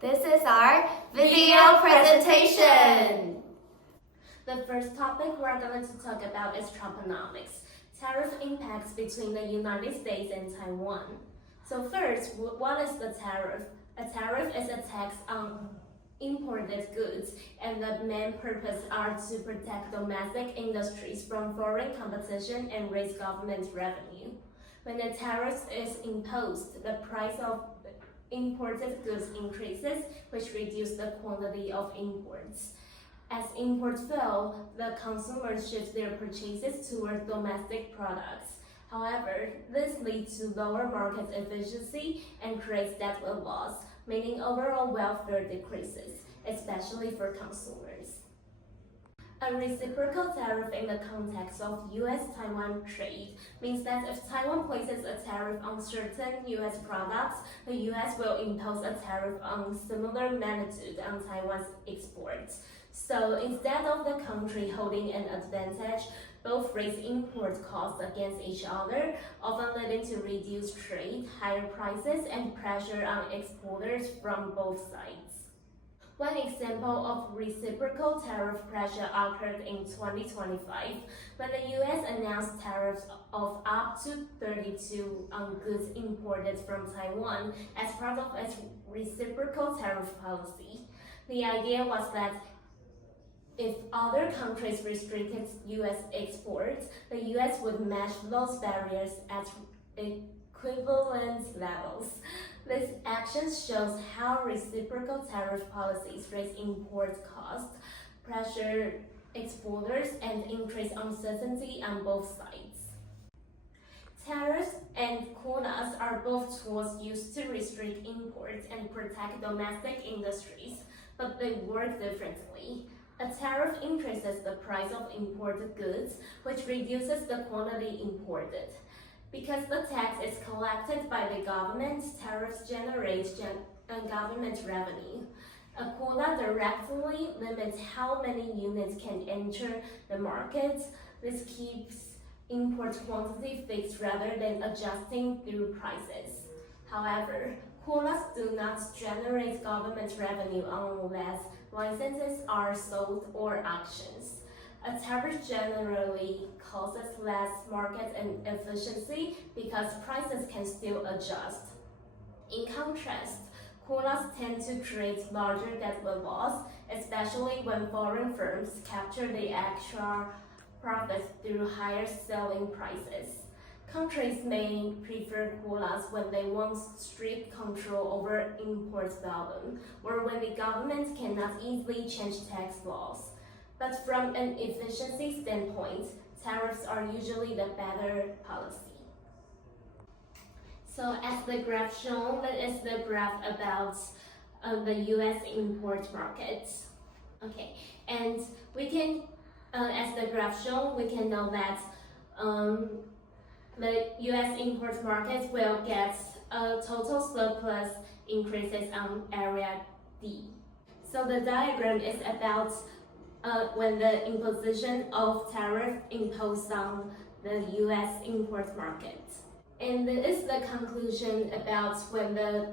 This is our video presentation. The first topic we're going to talk about is Trumponomics, tariff impacts between the United States and Taiwan. So first, what is the tariff? A tariff is a tax on imported goods, and the main purpose are to protect domestic industries from foreign competition and raise government revenue. When the tariff is imposed, the price of imported goods increases, which reduces the quantity of imports. As imports fall, the consumers shift their purchases toward domestic products. However, this leads to lower market efficiency and creates debt loss, meaning overall welfare decreases, especially for consumers. A reciprocal tariff in the context of U.S.-Taiwan trade means that if Taiwan places a tariff on certain U.S. products, the U.S. will impose a tariff on similar magnitude on Taiwan's exports. So instead of the country holding an advantage, both raise import costs against each other, often leading to reduced trade, higher prices, and pressure on exporters from both sides. One example of reciprocal tariff pressure occurred in 2025 when the U.S. announced tariffs of up to 32 on goods imported from Taiwan as part of its reciprocal tariff policy. The idea was that if other countries restricted U.S. exports, the U.S. would match those barriers at equivalent levels. This action shows how reciprocal tariff policies raise import costs, pressure exporters, and increase uncertainty on both sides. Tariffs and quotas are both tools used to restrict imports and protect domestic industries, but they work differently. A tariff increases the price of imported goods, which reduces the quantity imported. Because the tax is collected by the government, tariffs generate government revenue. A quota directly limits how many units can enter the market. This keeps import quantity fixed rather than adjusting through prices. However, quotas do not generate government revenue unless licenses are sold or auctions. A tariff generally causes less market inefficiency because prices can still adjust. In contrast, quotas tend to create larger debt loss, especially when foreign firms capture the extra profits through higher selling prices. Countries may prefer quotas when they want strict control over import volume, or when the government cannot easily change tax laws. But from an efficiency standpoint, tariffs are usually the better policy. So as the graph shown, that is the graph about the U.S. import market. Okay, and we can, as the graph shown, we can know that the U.S. import market will get a total surplus increases on area D. So the diagram is about when the imposition of tariff imposed on the U.S. import market. And this is the conclusion about when the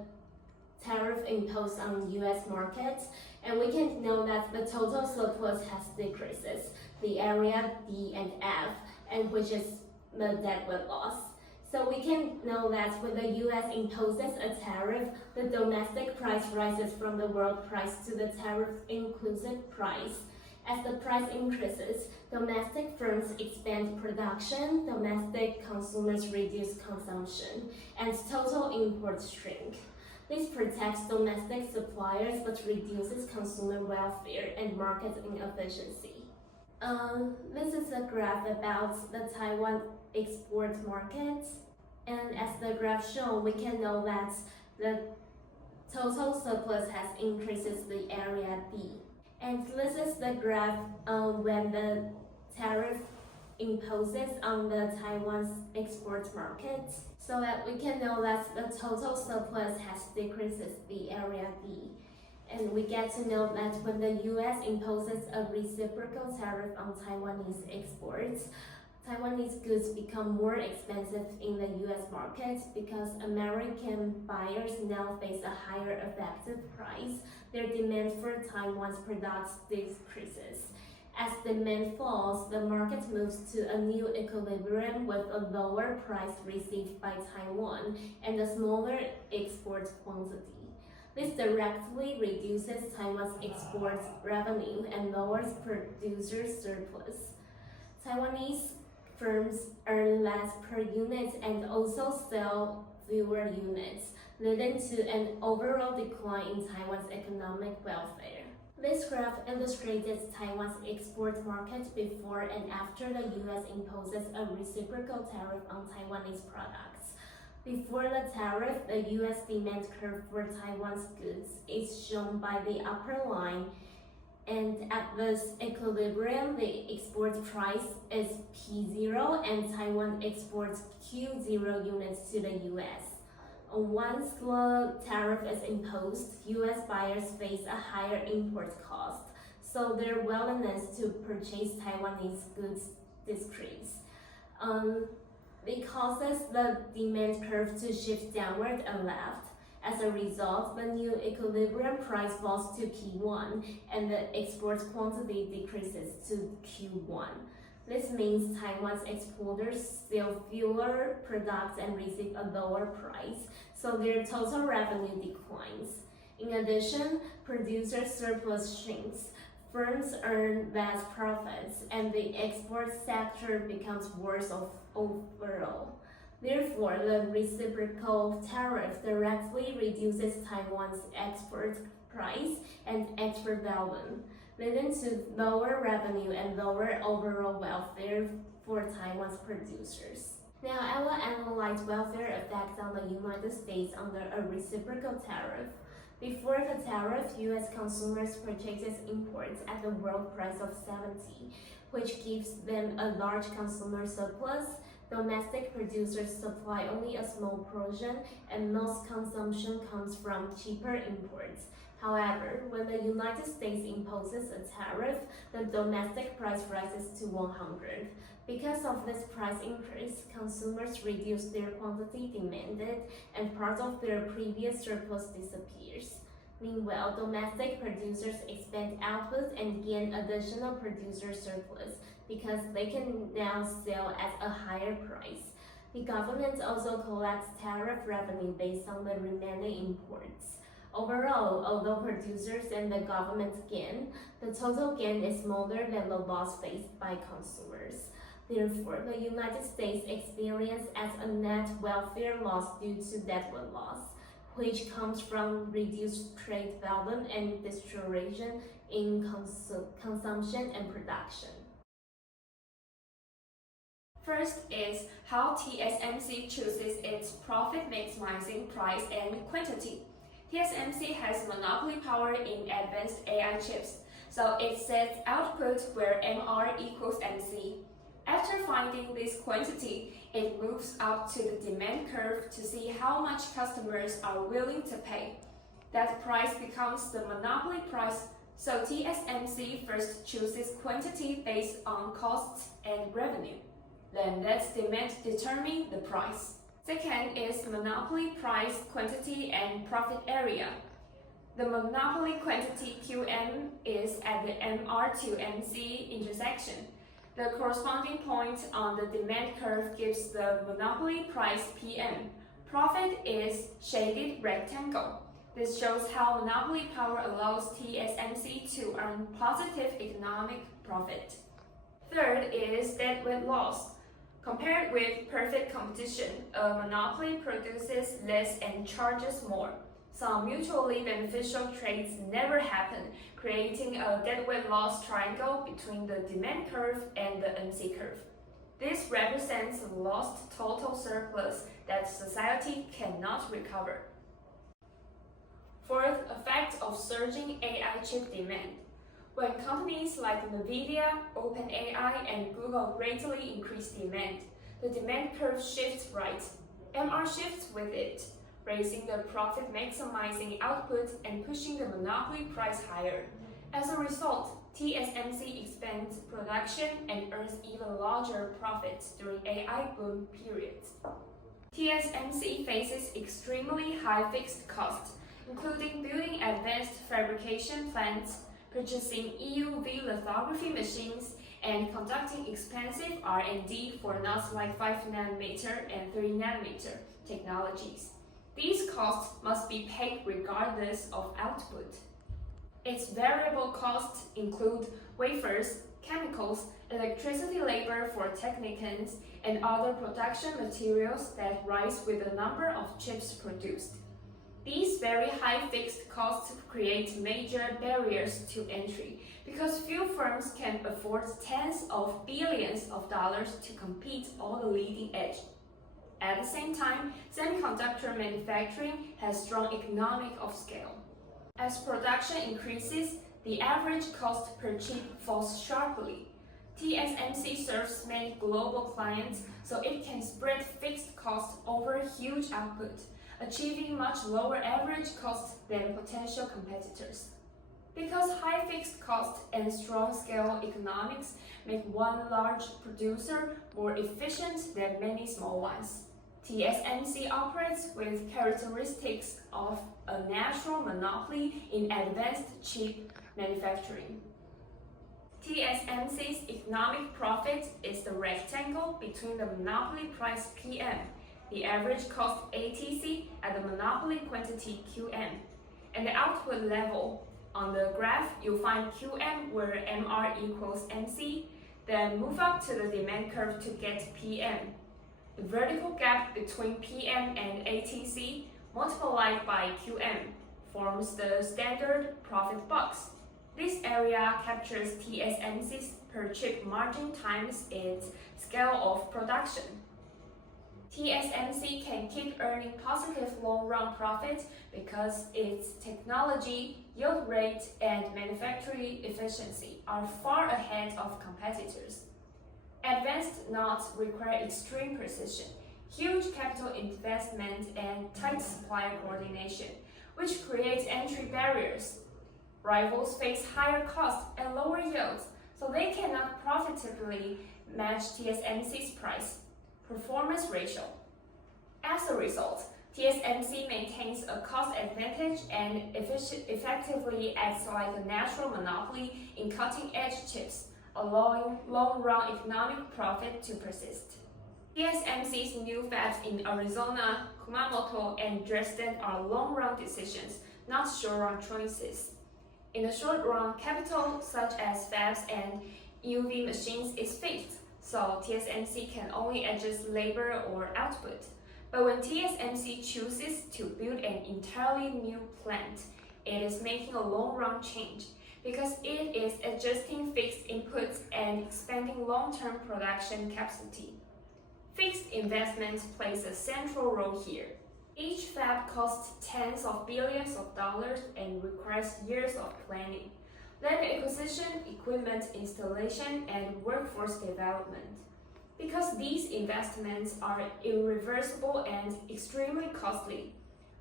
tariff imposed on U.S. markets, and we can know that the total surplus has decreases, the area D and F, and which is the deadwood loss. So we can know that when the U.S. imposes a tariff, the domestic price rises from the world price to the tariff-inclusive price. As the price increases, domestic firms expand production, domestic consumers reduce consumption, and total imports shrink. This protects domestic suppliers but reduces consumer welfare and market inefficiency. This is a graph about the Taiwan export market, and as the graph shows, we can know that the total surplus has increases the area D. And this is the graph when the tariff imposes on the Taiwan's export market, so that we can know that the total surplus has decreases the area D. And we get to know that when the U.S. imposes a reciprocal tariff on Taiwanese exports, Taiwanese goods become more expensive in the US market because American buyers now face a higher effective price. Their demand for Taiwan's products decreases. As demand falls, the market moves to a new equilibrium with a lower price received by Taiwan and a smaller export quantity. This directly reduces Taiwan's export revenue and lowers producers' surplus. Taiwanese firms earn less per unit and also sell fewer units, leading to an overall decline in Taiwan's economic welfare. This graph illustrates Taiwan's export market before and after the US imposes a reciprocal tariff on Taiwanese products. Before the tariff, the US demand curve for Taiwan's goods is shown by the upper line, and at this equilibrium, the export price is P0 and Taiwan exports Q0 units to the US. Once the tariff is imposed, US buyers face a higher import cost, so their willingness to purchase Taiwanese goods decrease. It causes the demand curve to shift downward and left. As a result, the new equilibrium price falls to P1 and the export quantity decreases to Q1. This means Taiwan's exporters sell fewer products and receive a lower price, so their total revenue declines. In addition, producer surplus shrinks, firms earn less profits, and the export sector becomes worse off overall. Therefore, the reciprocal tariff directly reduces Taiwan's export price and export volume, leading to lower revenue and lower overall welfare for Taiwan's producers. Now, I will analyze welfare effects on the United States under a reciprocal tariff. Before the tariff, US consumers purchases imports at the world price of 70, which gives them a large consumer surplus. Domestic producers supply only a small portion, and most consumption comes from cheaper imports. However, when the United States imposes a tariff, the domestic price rises to 100. Because of this price increase, consumers reduce their quantity demanded, and part of their previous surplus disappears. Meanwhile, domestic producers expand output and gain additional producer surplus because they can now sell at a higher price. The government also collects tariff revenue based on the remaining imports. Overall, although producers and the government gain, the total gain is smaller than the loss faced by consumers. Therefore, the United States experienced a net welfare loss due to deadwood loss, which comes from reduced trade volume and deterioration in consumption and production. First is how TSMC chooses its profit maximizing price and quantity. TSMC has monopoly power in advanced AI chips, so it sets output where MR equals MC. After finding this quantity, it moves up to the demand curve to see how much customers are willing to pay. That price becomes the monopoly price, so TSMC first chooses quantity based on costs and revenue. Then lets demand determine the price. Second is monopoly price, quantity, and profit area. The monopoly quantity QM is at the MR to MC intersection. The corresponding point on the demand curve gives the monopoly price PM. Profit is shaded rectangle. This shows how monopoly power allows TSMC to earn positive economic profit. Third is deadwood loss. Compared with perfect competition, a monopoly produces less and charges more. Some mutually beneficial trades never happen, creating a deadwood loss triangle between the demand curve and the MC curve. This represents a lost total surplus that society cannot recover. Fourth, effect of surging AI chip demand. When companies like NVIDIA, OpenAI, and Google greatly increase demand, the demand curve shifts right. MR shifts with it, raising the profit maximizing output and pushing the monopoly price higher. As a result, TSMC expands production and earns even larger profits during AI boom periods. TSMC faces extremely high fixed costs, including building advanced fabrication plants, purchasing EUV lithography machines, and conducting expensive R&D for nodes like 5nm and 3nm technologies. These costs must be paid regardless of output. Its variable costs include wafers, chemicals, electricity labor for technicians, and other production materials that rise with the number of chips produced. These very high fixed costs create major barriers to entry because few firms can afford tens of billions of dollars to compete on the leading edge. At the same time, semiconductor manufacturing has strong economies of scale. As production increases, the average cost per chip falls sharply. TSMC serves many global clients, so it can spread fixed costs over huge output, achieving much lower average costs than potential competitors. Because high fixed costs and strong scale economics make one large producer more efficient than many small ones, TSMC operates with characteristics of a natural monopoly in advanced chip manufacturing. TSMC's economic profit is the rectangle between the monopoly price PM, the average cost ATC at the monopoly quantity QM, and the output level. On the graph, you'll find QM where MR equals MC, then move up to the demand curve to get PM. The vertical gap between PM and ATC multiplied by QM forms the standard profit box. This area captures TSMC's per chip margin times its scale of production. TSMC can keep earning positive long-run profits because its technology, yield rate, and manufacturing efficiency are far ahead of competitors. Advanced nodes require extreme precision, huge capital investment, and tight supplier coordination, which creates entry barriers. Rivals face higher costs and lower yields, so they cannot profitably match TSMC's price performance ratio. As a result, TSMC maintains a cost advantage and effectively acts like a natural monopoly in cutting-edge chips, allowing long-run economic profit to persist. TSMC's new fabs in Arizona, Kumamoto, and Dresden are long-run decisions, not short-run choices. In the short run, capital such as fabs and EUV machines is fixed, so TSMC can only adjust labor or output. But when TSMC chooses to build an entirely new plant, it is making a long-run change because it is adjusting fixed inputs and expanding long-term production capacity. Fixed investment plays a central role here. Each fab costs tens of billions of dollars and requires years of planning, land acquisition, equipment installation, and workforce development. Because these investments are irreversible and extremely costly,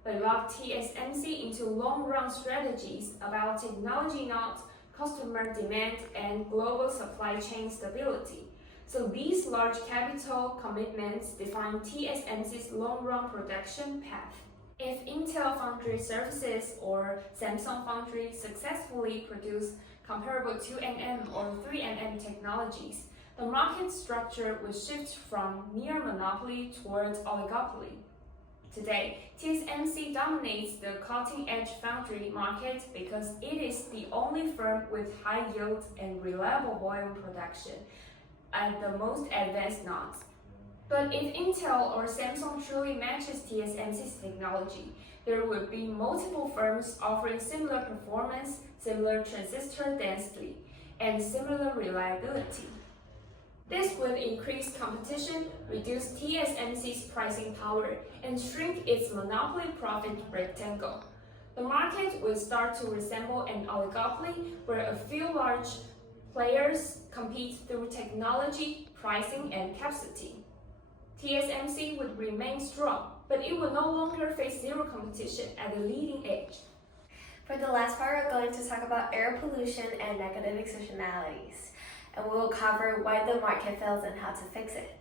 they lock TSMC into long-run strategies about technology nodes, customer demand, and global supply chain stability. So these large capital commitments define TSMC's long-run production path. If Intel Foundry Services or Samsung Foundry successfully produce comparable 2nm or 3nm technologies, the market structure will shift from near monopoly towards oligopoly. Today, TSMC dominates the cutting-edge foundry market because it is the only firm with high yield and reliable volume production at the most advanced nodes. But if Intel or Samsung truly matches TSMC's technology, there would be multiple firms offering similar performance, similar transistor density, and similar reliability. This would increase competition, reduce TSMC's pricing power, and shrink its monopoly profit rectangle. The market will start to resemble an oligopoly where a few large players compete through technology, pricing, and capacity. TSMC would remain strong, but it will no longer face zero competition at the leading edge. For the last part, we're going to talk about air pollution and negative externalities, and we will cover why the market fails and how to fix it.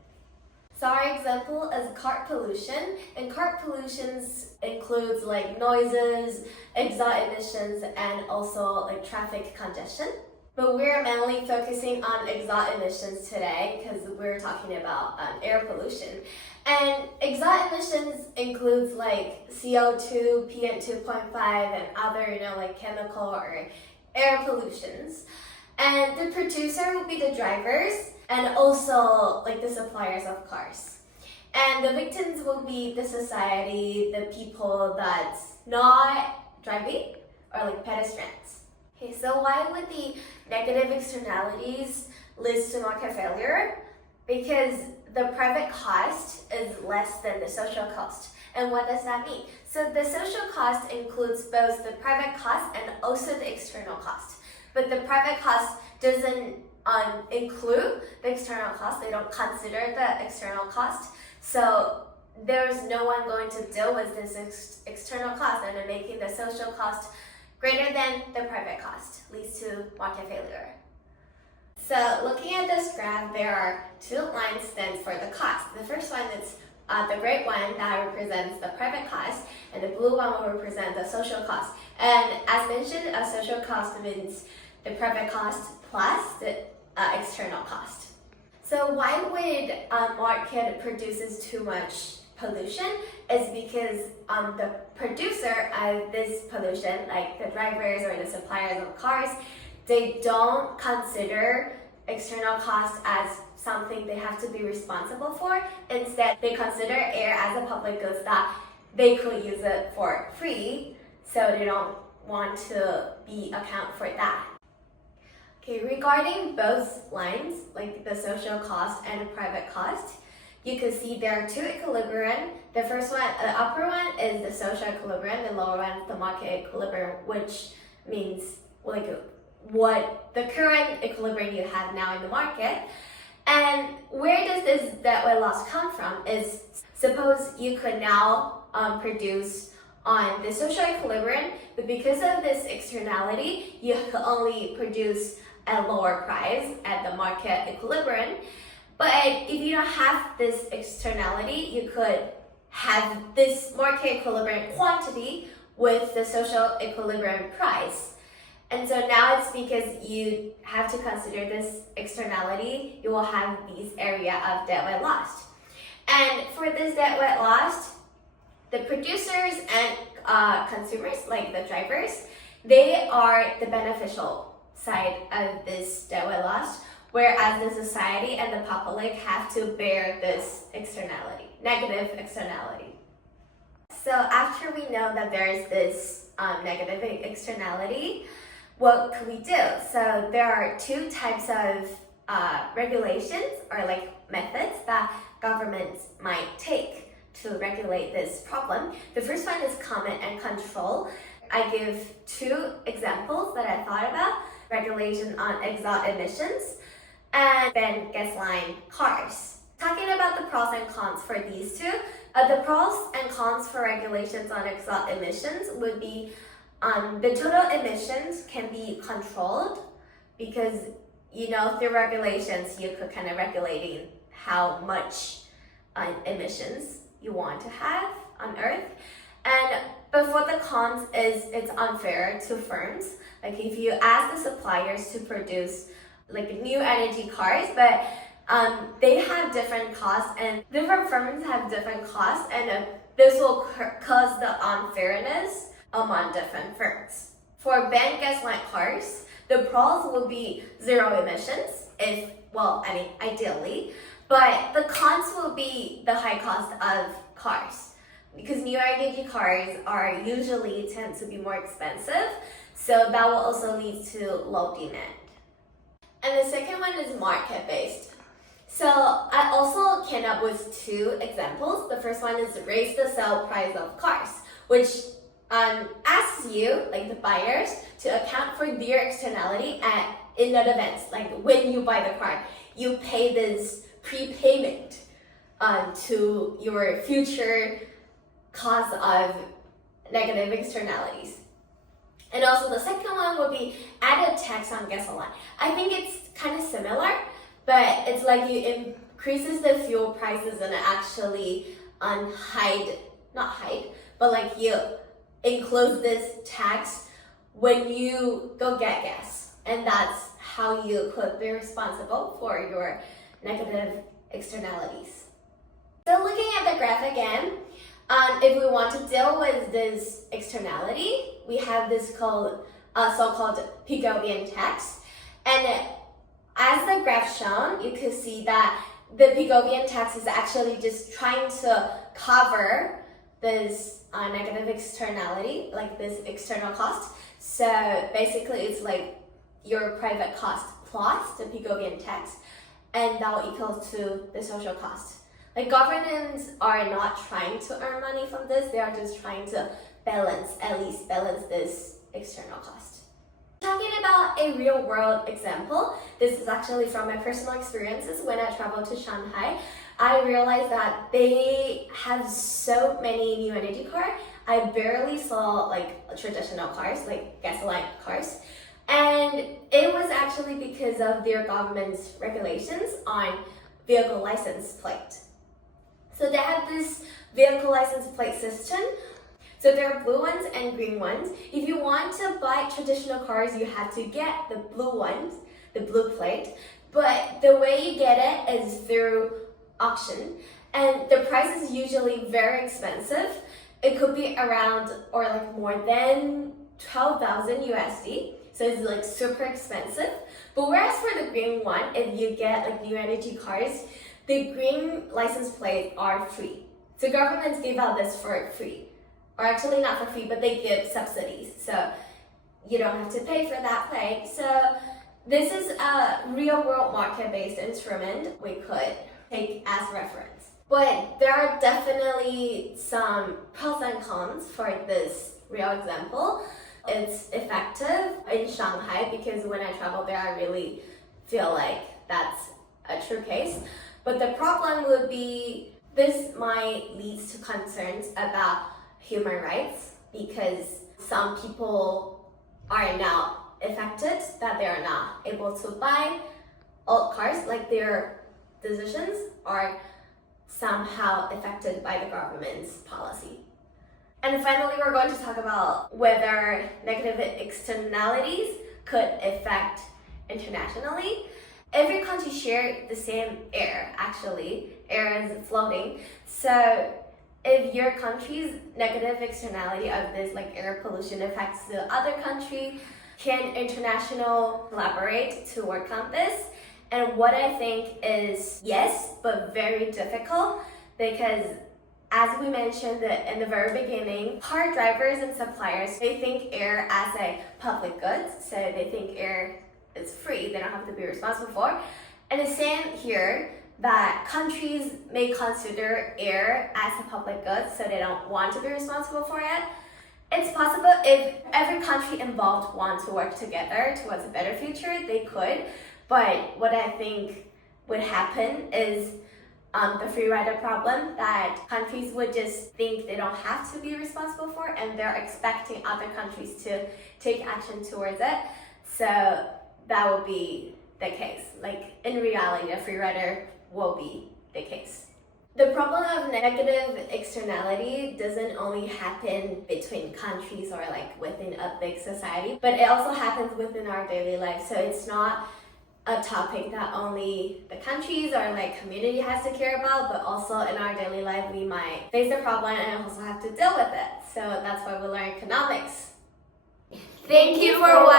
So our example is car pollution, and car pollutions includes like noises, exhaust emissions, and also like traffic congestion. But we're mainly focusing on exhaust emissions today because we're talking about air pollution. And exhaust emissions includes like CO2, PM2.5, and other, like chemical or air pollutions. And the producer will be the drivers and also like the suppliers of cars. And the victims will be the society, the people that's not driving, or like pedestrians. Okay, so why would the negative externalities lead to market failure? Because the private cost is less than the social cost. And what does that mean? So the social cost includes both the private cost and also the external cost. But the private cost doesn't include the external cost. They don't consider the external cost. So there's no one going to deal with this external cost, and making the social cost greater than the private cost leads to market failure. So looking at this graph, there are two lines stands for the cost. The first one is the gray one that represents the private cost, and the blue one will represent the social cost. And as mentioned, a social cost means the private cost plus the external cost. So why would a market produces too much pollution? Is because the producer of this pollution, like the drivers or the suppliers of cars, they don't consider external costs as something they have to be responsible for. Instead, they consider air as a public good that they could use it for free, so they don't want to be account for that. Okay, regarding both lines, like the social cost and the private cost, you can see there are two equilibrium. The first one, the upper one is the social equilibrium, the lower one is the market equilibrium, which means like what the current equilibrium you have now in the market. And where does this dead weight loss come from is, suppose you could now produce on the social equilibrium, but because of this externality, you could only produce at lower price at the market equilibrium. But if you don't have this externality, you could have this market equilibrium quantity with the social equilibrium price. And so now it's because you have to consider this externality, you will have this area of dead weight lost. And for this dead weight lost, the producers and consumers, like the drivers, they are the beneficial side of this dead weight lost, whereas the society and the public have to bear this externality, negative externality. So after we know that there is this negative externality, what can we do? So there are two types of regulations or like methods that governments might take to regulate this problem. The first one is comment and control. I give two examples that I thought about: regulation on exhaust emissions and then gasoline cars. Talking about the pros and cons for these two, the pros and cons for regulations on exhaust emissions would be the total emissions can be controlled because, through regulations, you could kind of regulating how much emissions you want to have on Earth. But for the cons is it's unfair to firms. Like if you ask the suppliers to produce like new energy cars, but they have different costs and different firms have different costs, and this will cause the unfairness among different firms. For banned gasoline cars, the pros will be zero emissions, ideally, but the cons will be the high cost of cars because new energy cars are usually tend to be more expensive, so that will also lead to low demand. And the second one is market-based. So I also came up with two examples. The first one is raise the sale price of cars, which asks you, like the buyers, to account for their externality in advance. Like when you buy the car, you pay this prepayment to your future cost of negative externalities. And also the second one would be added tax on gasoline. I think it's kind of similar, but it's like you increases the fuel prices and actually but like you enclose this tax when you go get gas. And that's how you could be responsible for your negative externalities. So looking at the graph again, if we want to deal with this externality, we have this so-called Pigovian tax. And as the graph shown, you can see that the Pigovian tax is actually just trying to cover this negative externality, like this external cost. So basically it's like your private cost plus the Pigovian tax, and that will equal to the social cost. Like governments are not trying to earn money from this, they are just trying to at least balance this external cost. Talking about a real world example, this is actually from my personal experiences when I traveled to Shanghai. I realized that they have so many new energy cars. I barely saw like traditional cars, like gasoline cars. And it was actually because of their government's regulations on vehicle license plate. So they have this vehicle license plate system. So there are blue ones and green ones. If you want to buy traditional cars, you have to get the blue ones, the blue plate. But the way you get it is through auction. And the price is usually very expensive. It could be around or like more than 12,000 USD. So it's like super expensive. But whereas for the green one, if you get like new energy cars, the green license plates are free. So governments give out this for free. Or actually not for free, but they give subsidies. So you don't have to pay for that plate. So this is a real world market-based instrument we could take as reference. But there are definitely some pros and cons for this real example. It's effective in Shanghai because when I travel there, I really feel like that's a true case. But the problem would be this might lead to concerns about human rights because some people are now affected that they are not able to buy old cars, like their decisions are somehow affected by the government's policy. And finally, we're going to talk about whether negative externalities could affect internationally. Every country shares the same air, actually. Air is floating. So if your country's negative externality of this like air pollution affects the other country, can international collaborate to work on this? And what I think is yes, but very difficult because as we mentioned in the very beginning, car drivers and suppliers, they think air as a public good, so they think air is free, they don't have to be responsible for. And the same here, that countries may consider air as a public good, so they don't want to be responsible for it. It's possible if every country involved want to work together towards a better future, they could. But what I think would happen is the free rider problem, that countries would just think they don't have to be responsible for and they're expecting other countries to take action towards it. So that will be the case. Like in reality, a free rider will be the case. The problem of negative externality doesn't only happen between countries or like within a big society, but it also happens within our daily life. So it's not a topic that only the countries or like community has to care about, but also in our daily life we might face the problem and also have to deal with it. So that's why we learn economics. Thank you for watching.